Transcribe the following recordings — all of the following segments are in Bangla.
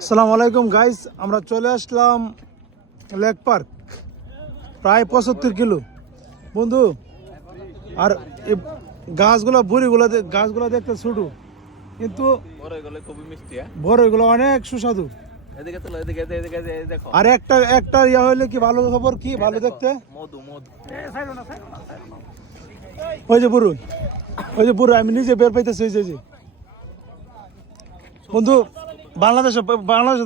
আসসালামু আলাইকুম গাইস, আমরা চলে আসলাম লেক পার্ক, প্রায় 75 কিলো বন্ধু। আর এই গাছগুলো দেখতে ছোট, কিন্তু বড়গুলো অনেক সুস্বাদু। আর একটা ইয়া হইলে কি ভালো খবর, কি ভালো দেখতে। ওই যে বুড়ো আমি নিজে বের পাইতেছি। ওই যে বন্ধু, বাংলাদেশে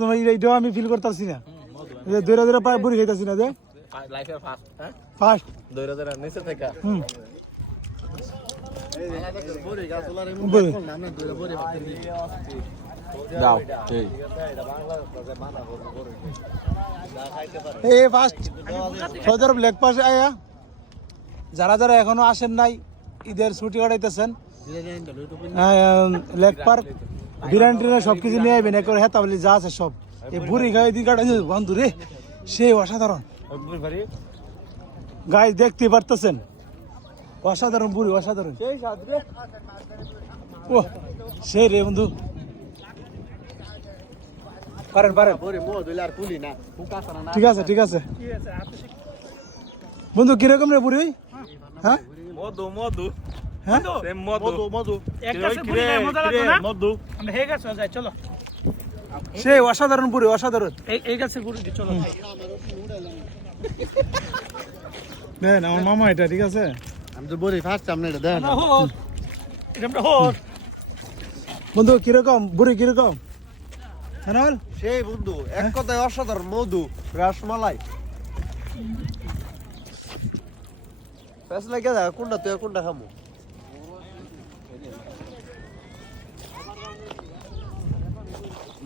তোমার এইটাও আমি ফিল করতেছি না, যে দূরে পায়ে বুড়ি খাইতেছি না, যে ফার্স্ট লেক পাশে আয়া যারা যারা এখনো আসেন নাই, ঈদের ছুটি কাটাইতেছেন, লেক পার্ক বিরিয়ানি টিরিয়ানি সবকিছু নিয়ে আইবেন, একবার হেতা বলি যা আছে সব। এই বুড়ি গায়ে দিকে বন্ধু রে, সেই অসাধারণ গাছ দেখতে পারতেছেন, অসাধারণ বুড়ি, অসাধারণ। ও সেই রে বন্ধু, পারেন ঠিক আছে বন্ধু। কিরকম রে বুড়ি? হ্যাঁ সেই অসাধারণ বুড়ি, অসাধারণ। দেন আমার মামা এটা, ঠিক আছে। আমি তো বলি ফার্স্ট সামনে এটা দেন বন্ধু, কিরকম বুড়ি, কিরকম? হ্যাঁ সেই বন্ধু, এক কথায় অসাধারণ। মধু, রসমালাই, ফেস লাগে দা কোনটা তুই কোনটা খামু।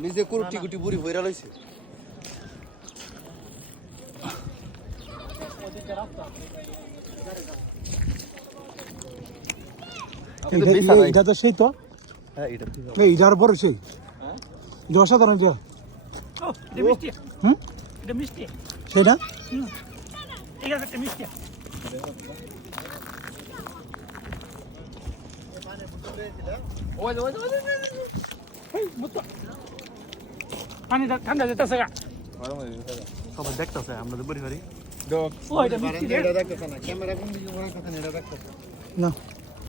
নিজে কুটি কুটি বুড়ি ভইরা লইছে। এটা তো সেই তো, এইটার বড় সেই, এটা অসাধারণ। সেটা ঠান্ডা যেতেছে সবাই দেখতেছে আমরা তো বুড়ি ভারি দেখতেছে না ক্যামেরা কোন দিকে না।